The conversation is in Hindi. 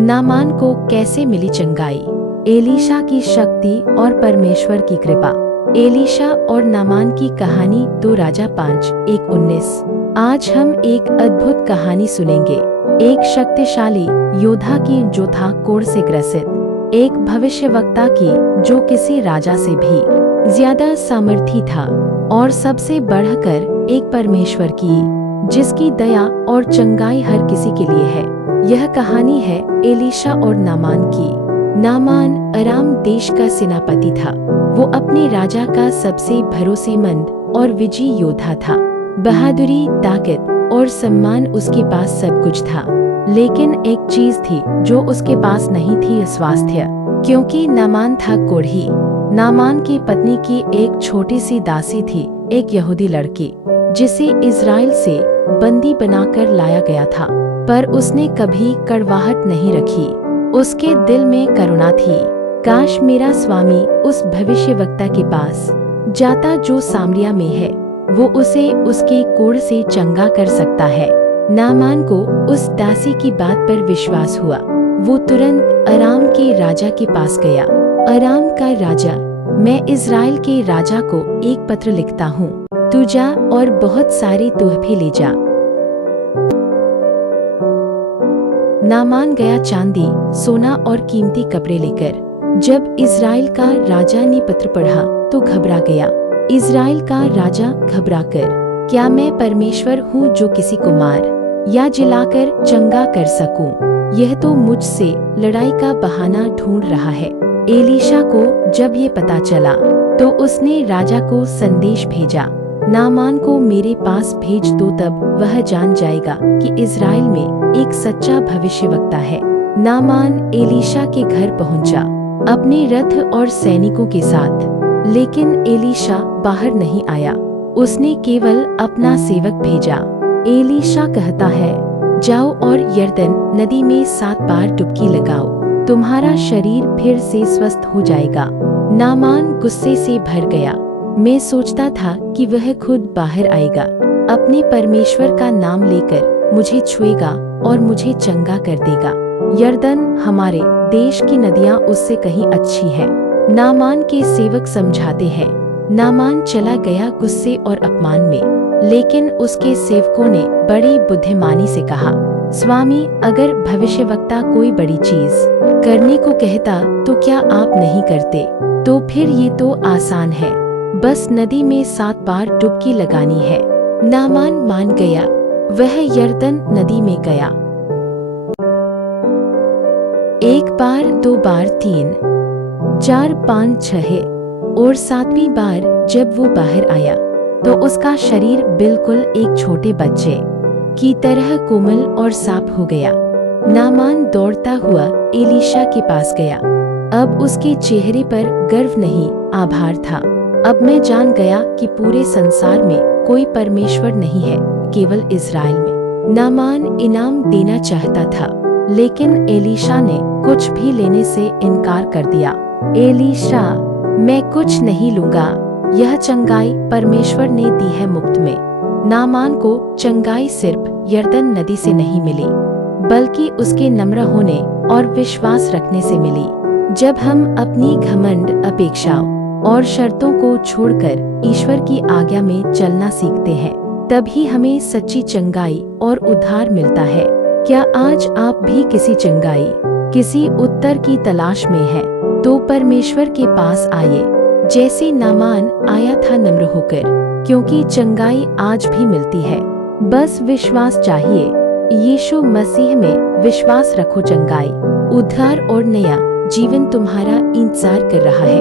नामान को कैसे मिली चंगाई? एलीशा की शक्ति और परमेश्वर की कृपा। एलीशा और नामान की कहानी 2 राजा 5:1-19। आज हम एक अद्भुत कहानी सुनेंगे। एक शक्तिशाली योद्धा की जो था कोढ़ से ग्रसित, एक भविष्यवक्ता की जो किसी राजा से भी ज्यादा सामर्थी था, और सबसे बढ़कर एक परमेश्वर की जिसकी दया और चंगाई हर किसी के लिए है। यह कहानी है एलीशा और नामान की। नामान अराम देश का सेनापति था। वो अपने राजा का सबसे भरोसेमंद और विजयी योद्धा था। बहादुरी, ताकत और सम्मान उसके पास सब कुछ था, लेकिन एक चीज थी जो उसके पास नहीं थी, स्वास्थ्य। क्योंकि नामान था कोढ़ी। नामान की पत्नी की एक छोटी सी दासी थी, एक यहूदी लड़की, जिसे इजराइल से बंदी बनाकर लाया गया था, पर उसने कभी कड़वाहट नहीं रखी। उसके दिल में करुणा थी। काश मेरा स्वामी उस भविष्यवक्ता के पास जाता जो सामरिया में है, वो उसे उसके कोढ़ से चंगा कर सकता है। नामान को उस दासी की बात पर विश्वास हुआ। वो तुरंत अराम के राजा के पास गया। अराम का राजा, मैं इजराइल के राजा को एक पत्र लिखता हूँ, तू जा और बहुत सारे तोहफे ले जा। नामान गया चांदी, सोना और कीमती कपड़े लेकर। जब इजराइल का राजा ने पत्र पढ़ा तो घबरा गया। इजराइल का राजा घबराकर, क्या मैं परमेश्वर हूँ जो किसी को मार या जिलाकर चंगा कर सकूं? यह तो मुझसे लड़ाई का बहाना ढूंढ रहा है। एलीशा को जब ये पता चला तो उसने राजा को संदेश भेजा, नामान को मेरे पास भेज दो, तब वह जान जाएगा कि इजराइल में एक सच्चा भविष्यवक्ता है। नामान एलीशा के घर पहुंचा अपने रथ और सैनिकों के साथ, लेकिन एलीशा बाहर नहीं आया। उसने केवल अपना सेवक भेजा। एलीशा कहता है, जाओ और यरदन नदी में 7 बार डुबकी लगाओ, तुम्हारा शरीर फिर से स्वस्थ हो जाएगा। नामान गुस्से से भर गया। मैं सोचता था कि वह खुद बाहर आएगा, अपने परमेश्वर का नाम लेकर मुझे छुएगा और मुझे चंगा कर देगा। यरदन, हमारे देश की नदियां उससे कहीं अच्छी है, नामान के सेवक समझाते हैं। नामान चला गया गुस्से और अपमान में, लेकिन उसके सेवकों ने बड़ी बुद्धिमानी से कहा, स्वामी, अगर भविष्यवक्ता कोई बड़ी चीज करने को कहता तो क्या आप नहीं करते? तो फिर ये तो आसान है, बस नदी में 7 बार डुबकी लगानी है। नामान मान गया। वह यरदन नदी में गया। 1 बार, 2 बार, 3, 4, 5, 6 और 7वीं बार जब वो बाहर आया तो उसका शरीर बिल्कुल एक छोटे बच्चे की तरह कोमल और साफ हो गया। नामान दौड़ता हुआ एलीशा के पास गया। अब उसके चेहरे पर गर्व नहीं, आभार था। अब मैं जान गया कि पूरे संसार में कोई परमेश्वर नहीं है, केवल इजराइल में। नामान इनाम देना चाहता था, लेकिन एलीशा ने कुछ भी लेने से इनकार कर दिया। एलीशा, मैं कुछ नहीं लूंगा, यह चंगाई परमेश्वर ने दी है मुफ्त में। नामान को चंगाई सिर्फ यरदन नदी से नहीं मिली, बल्कि उसके नम्र होने और विश्वास रखने से मिली। जब हम अपनी घमंड, अपेक्षाओं और शर्तों को छोड़कर ईश्वर की आज्ञा में चलना सीखते हैं, तभी हमें सच्ची चंगाई और उद्धार मिलता है। क्या आज आप भी किसी चंगाई, किसी उत्तर की तलाश में हैं? तो परमेश्वर के पास आइए, जैसे नामान आया था नम्र होकर, क्योंकि चंगाई आज भी मिलती है। बस विश्वास चाहिए। यीशु मसीह में विश्वास रखो। चंगाई, उद्धार और नया जीवन तुम्हारा इंतजार कर रहा है।